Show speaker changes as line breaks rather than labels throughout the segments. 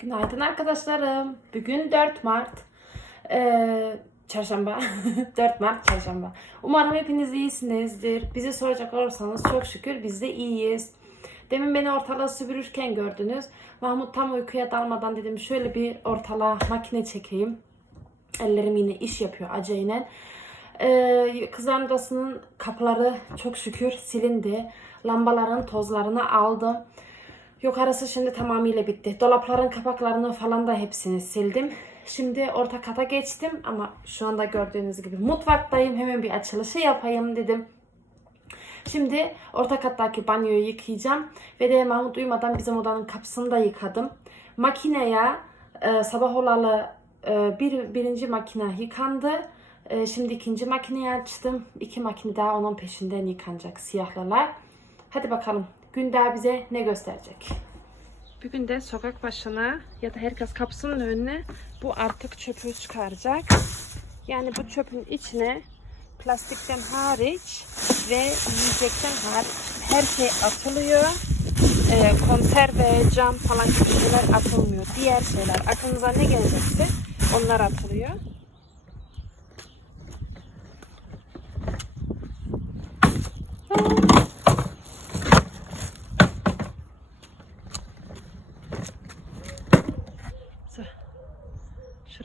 Günaydın arkadaşlarım. Bugün 4 Mart. Ee, çarşamba. 4 Mart çarşamba. Umarım hepiniz iyisinizdir. Bizi soracak olursanız çok şükür biz de iyiyiz. Demin beni ortalığı süpürürken gördünüz. Mahmut tam uykuya dalmadan dedim şöyle bir ortalığa makine çekeyim. Ellerim yine iş yapıyor acayinen. Ee, kızların odasının kapıları çok şükür silindi. Lambaların tozlarını aldım. Yukarısı şimdi tamamıyla bitti. Dolapların kapaklarını falan da hepsini sildim. Şimdi orta kata geçtim ama şu anda gördüğünüz gibi mutfaktayım. Hemen bir açılışı yapayım dedim. Şimdi orta kattaki banyoyu yıkayacağım. Ve de Mahmut uyumadan bizim odanın kapısını da yıkadım. Makineye e, sabah olalı e, bir, birinci makine yıkandı. E, şimdi ikinci makineyi açtım. İki makine daha onun peşinden yıkanacak siyahlılar. Hadi bakalım gün daha bize ne gösterecek? Bugün de sokak başına ya da herkes kapısının önüne bu artık çöpü çıkaracak. Yani bu çöpün içine plastikten hariç ve yiyecekten hariç her şey atılıyor. Ee, konserve, cam falan gibi şeyler atılmıyor. Diğer şeyler aklınıza ne gelecekse onlar atılıyor.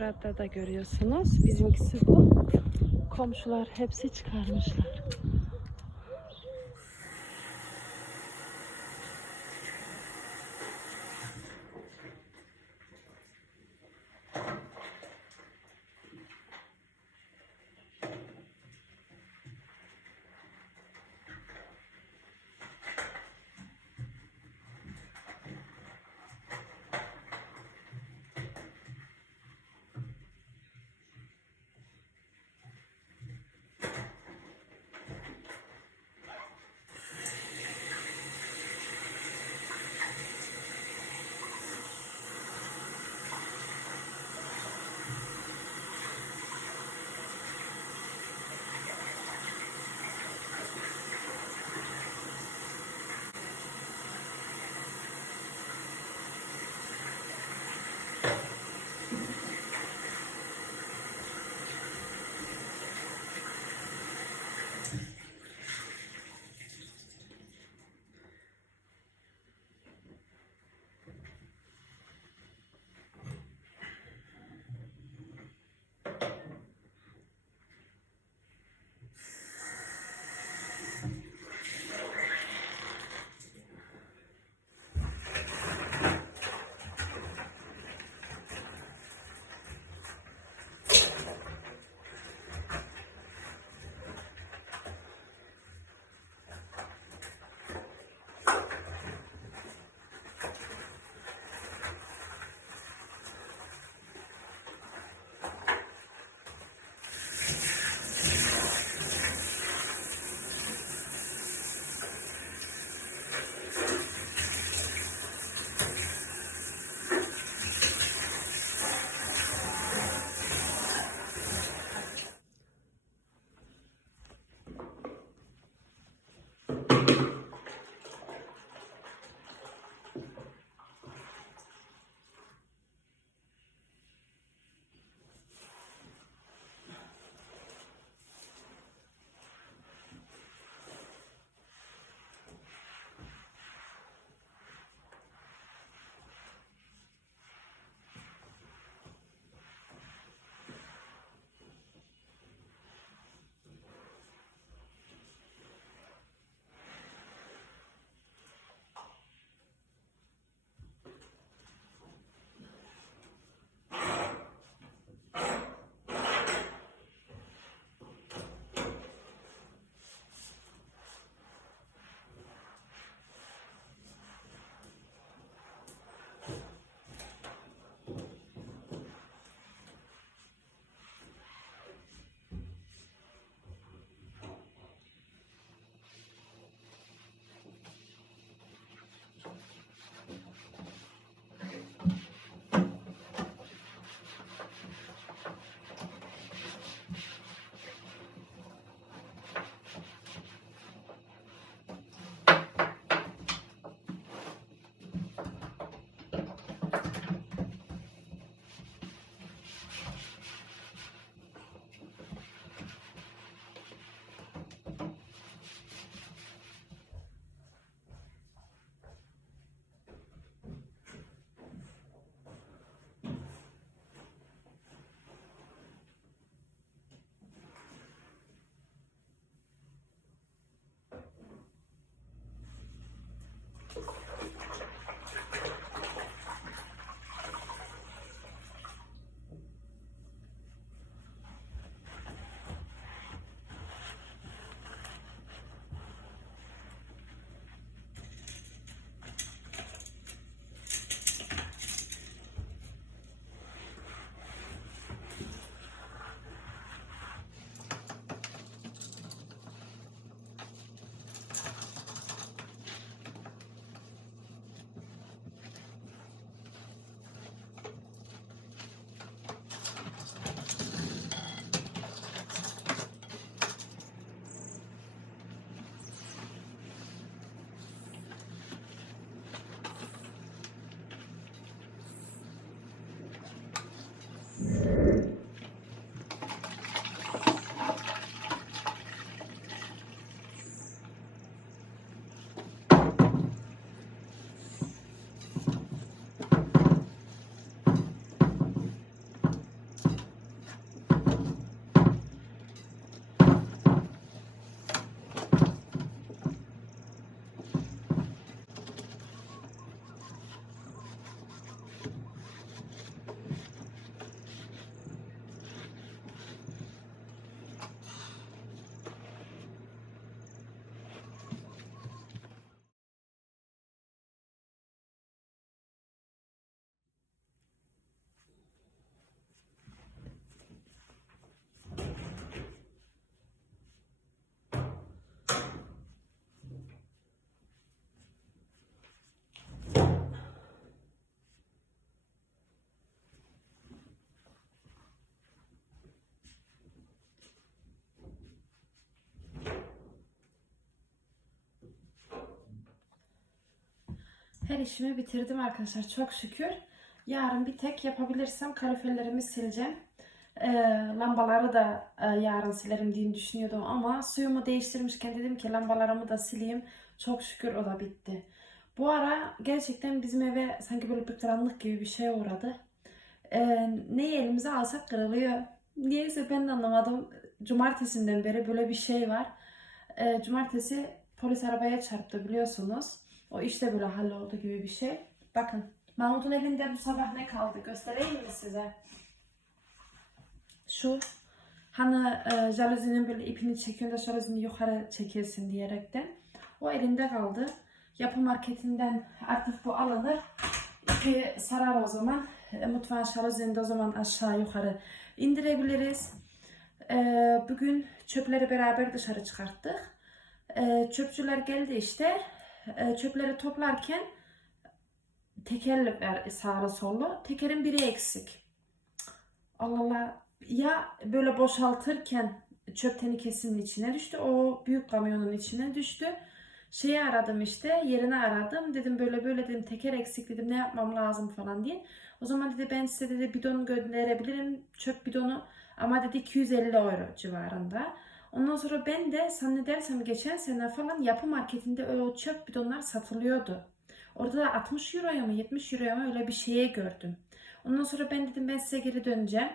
Şurada da görüyorsunuz. Bizimkisi bu. Komşular hepsi çıkarmışlar. Her işimi bitirdim arkadaşlar çok şükür. Yarın bir tek yapabilirsem kaloriferlerimi sileceğim. Ee, lambaları da e, yarın silerim diye düşünüyordum ama suyumu değiştirmişken dedim ki lambalarımı da sileyim. Çok şükür o da bitti. Bu ara gerçekten bizim eve sanki böyle bir karanlık gibi bir şey uğradı. Ee, neyi elimize alsak kırılıyor. Niyeyse ben de anlamadım. Cumartesinden beri böyle bir şey var. Ee, cumartesi polis arabaya çarptı biliyorsunuz. O işte böyle halloldu gibi bir şey. Bakın Mahmut'un evinde bu sabah ne kaldı göstereyim mi size? Şu hani e, jaluzinin böyle ipini çekiyorsun da jaluzini yukarı çekilsin diyerekten. O elinde kaldı. Yapı marketinden artık bu alınır. İpi sarar o zaman. E, mutfağın jaluzini de o zaman aşağı yukarı indirebiliriz. E, bugün çöpleri beraber dışarı çıkarttık. E, çöpçüler geldi işte. E, çöpleri toplarken teker ver sağlı. Tekerin biri eksik. Allah Allah. Ya böyle boşaltırken çöp tenekesinin içine düştü. O büyük kamyonun içine düştü. Şeyi aradım işte. Yerini aradım. Dedim böyle böyle dedim teker eksik dedim. Ne yapmam lazım falan diye. O zaman dedi ben size dedi bidon gönderebilirim. Çöp bidonu. Ama dedi 250 euro civarında. Ondan sonra ben de zannedersem geçen sene falan yapı marketinde o çöp bidonlar satılıyordu. Orada da 60 euroya mı 70 euroya mı öyle bir şeye gördüm. Ondan sonra ben dedim ben size geri döneceğim.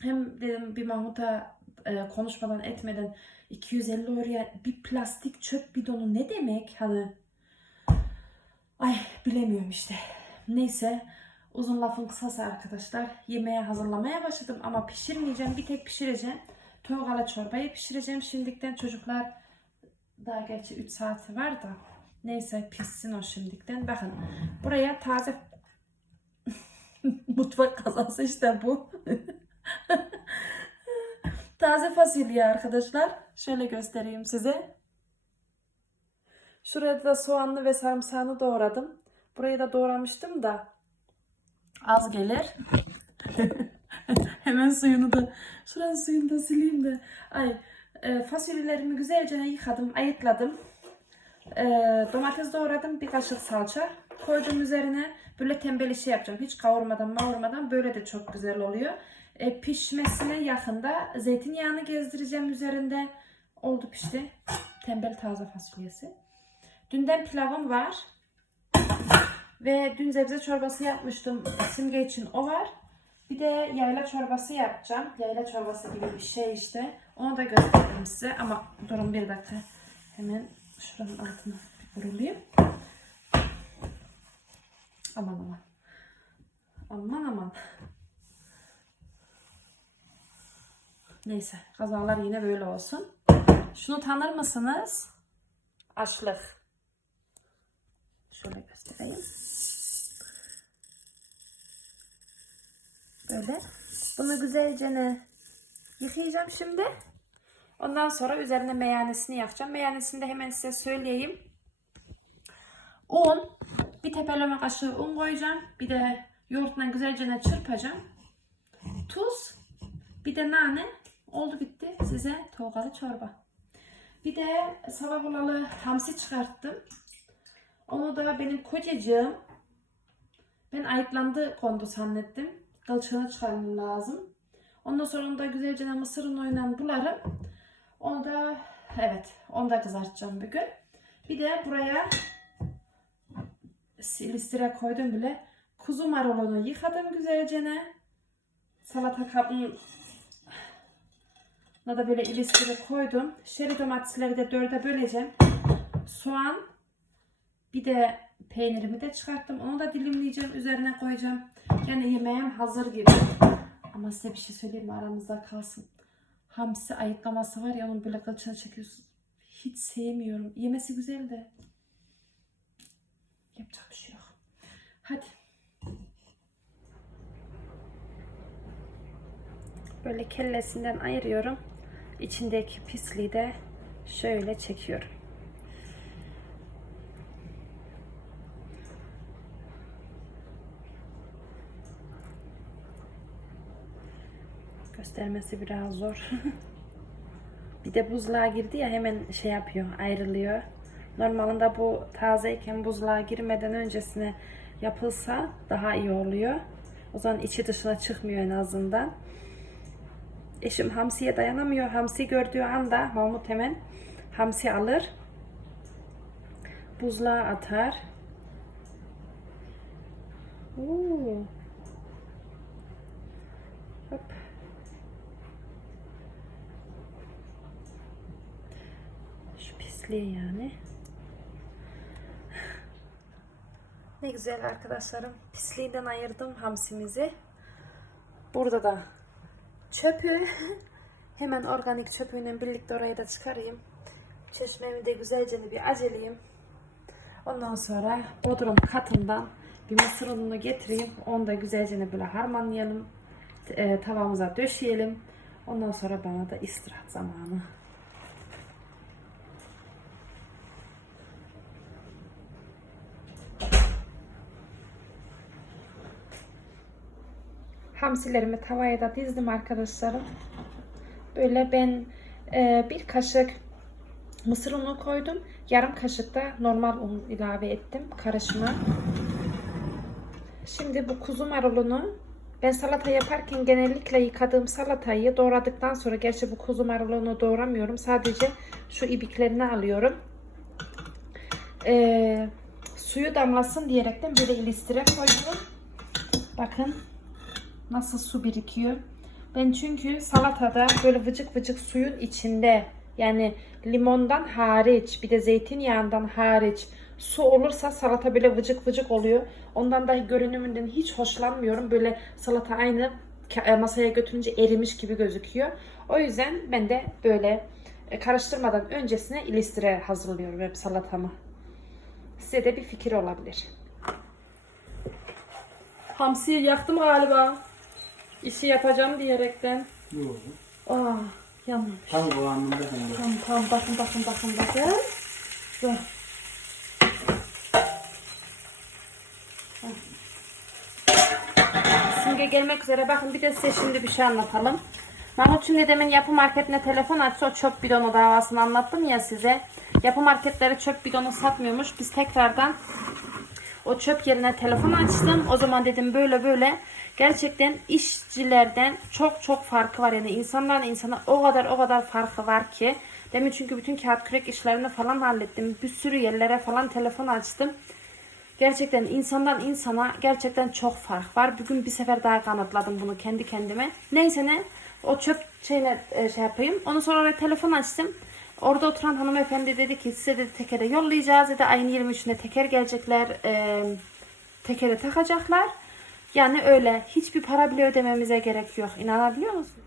Hem dedim bir Mahmut'a e, konuşmadan etmeden 250 euroya bir plastik çöp bidonu ne demek hani ay bilemiyorum işte. Neyse uzun lafın kısası arkadaşlar yemeğe hazırlamaya başladım ama pişirmeyeceğim bir tek pişireceğim. Tavukala çorbayı pişireceğim şimdikten çocuklar daha gerçi 3 saati var da neyse pişsin o şimdikten. Bakın buraya taze mutfak kazası işte bu. taze fasulye arkadaşlar. Şöyle göstereyim size. Şurada da soğanlı ve sarımsağını doğradım. Burayı da doğramıştım da az gelir. Hemen suyunu da şuranın suyunu da sileyim de. Ay e, fasulyelerimi güzelce yıkadım, ayıtladım. E, domates doğradım, bir kaşık salça koydum üzerine. Böyle tembel işi yapacağım. Hiç kavurmadan mavurmadan böyle de çok güzel oluyor. E, pişmesine yakında zeytinyağını gezdireceğim üzerinde. Oldu pişti. Tembel taze fasulyesi. Dünden pilavım var. Ve dün sebze çorbası yapmıştım. Simge için o var. Bir de yayla çorbası yapacağım. Yayla çorbası gibi bir şey işte. Onu da göstereyim size. Ama durun bir dakika. Hemen şuranın altına bir kurulayım. Aman aman. Aman aman. Neyse kazalar yine böyle olsun. Şunu tanır mısınız? Açlık. Şöyle göstereyim. Böyle. Bunu güzelce ne yıkayacağım şimdi. Ondan sonra üzerine meyanesini yapacağım. Meyanesini de hemen size söyleyeyim. Un. Bir tepeleme kaşığı un koyacağım. Bir de yoğurtla güzelce çırpacağım. Tuz. Bir de nane. Oldu bitti. Size togalı çorba. Bir de sabah olalı hamsi çıkarttım. Onu da benim kocacığım ben ayıklandı kondu zannettim. Kılçığını çıkarmam lazım. Ondan sonra da güzelce mısırın oynan bularım. Onu da evet onu da kızartacağım bir gün. Bir de buraya listire koydum bile. Kuzu marulunu yıkadım güzelce. Salata kabını da böyle ilistire koydum. Şeri domatesleri de dörde böleceğim. Soğan bir de peynirimi de çıkarttım. Onu da dilimleyeceğim. Üzerine koyacağım. Yani yemeğim hazır gibi. Ama size bir şey söyleyeyim? Aramızda kalsın. Hamsi ayıklaması var ya onun böyle kılçığını çekiyorsun. Hiç sevmiyorum. Yemesi güzel de. Yapacak bir şey yok. Hadi. Böyle kellesinden ayırıyorum. İçindeki pisliği de şöyle çekiyorum. Göstermesi biraz zor. bir de buzluğa girdi ya hemen şey yapıyor, ayrılıyor. Normalinde bu tazeyken buzluğa girmeden öncesine yapılsa daha iyi oluyor. O zaman içi dışına çıkmıyor en azından. Eşim hamsiye dayanamıyor. Hamsi gördüğü anda Mahmut hemen hamsi alır. Buzluğa atar. Oo. Hop. Şu pisliği yani. Ne güzel arkadaşlarım. Pisliğinden ayırdım hamsimizi. Burada da çöpü. Hemen organik çöpüyle birlikte oraya da çıkarayım. Çeşmemi de güzelce bir aceleyeyim. Ondan sonra bodrum katından bir mısır ununu getireyim. Onu da güzelce böyle harmanlayalım. E, tavamıza döşeyelim. Ondan sonra bana da istirahat zamanı. Hamsilerimi tavaya da dizdim arkadaşlarım. Böyle ben e, bir kaşık mısır unu koydum. Yarım kaşık da normal un ilave ettim karışıma. Şimdi bu kuzu marulunu ben salata yaparken genellikle yıkadığım salatayı doğradıktan sonra gerçi bu kuzu marulunu doğramıyorum. Sadece şu ibiklerini alıyorum. Ee, suyu damlasın diyerekten böyle ilistire koydum. Bakın nasıl su birikiyor. Ben çünkü salatada böyle vıcık vıcık suyun içinde yani limondan hariç bir de zeytinyağından hariç su olursa salata böyle vıcık vıcık oluyor. Ondan dahi görünümünden hiç hoşlanmıyorum. Böyle salata aynı e, masaya götürünce erimiş gibi gözüküyor. O yüzden ben de böyle e, karıştırmadan öncesine ilistire hazırlıyorum hep salatamı. Size de bir fikir olabilir. Hamsiyi yaktım galiba. İşi yapacağım diyerekten.
Yok.
Aa, yanmamış.
Tam kıvamında hem de.
Tamam tamam bakın bakın bakın bakın. Dur. Heh. Simge gelmek üzere. Bakın bir de size şimdi bir şey anlatalım. Mahmut şimdi demin yapı marketine telefon açtı. O çöp bidonu davasını anlattım ya size. Yapı marketleri çöp bidonu satmıyormuş. Biz tekrardan o çöp yerine telefon açtım. O zaman dedim böyle böyle. Gerçekten işçilerden çok çok farkı var. Yani insandan insana o kadar o kadar farkı var ki. Demin çünkü bütün kağıt kürek işlerini falan hallettim. Bir sürü yerlere falan telefon açtım. Gerçekten insandan insana gerçekten çok fark var. Bugün bir sefer daha kanıtladım bunu kendi kendime. Neyse ne o çöp şeyle e, şey yapayım. Ondan sonra oraya telefon açtım. Orada oturan hanımefendi dedi ki size dedi tekere yollayacağız dedi. Ayın 23'üne teker gelecekler. E, tekere takacaklar. Yani öyle hiçbir para bile ödememize gerek yok. İnanabiliyor musun?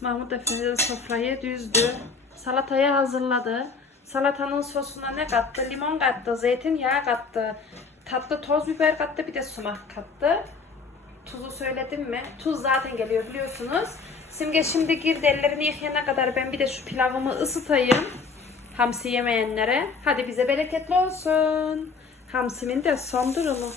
Mahmut Efendi de sofrayı düzdü. Salatayı hazırladı. Salatanın sosuna ne kattı? Limon kattı, zeytinyağı kattı. Tatlı toz biber kattı, bir de sumak kattı. Tuzu söyledim mi? Tuz zaten geliyor biliyorsunuz. Simge şimdi girdi ellerini yıkayana kadar ben bir de şu pilavımı ısıtayım. Hamsi yemeyenlere. Hadi bize bereketli olsun. Hamsimin de son durumu.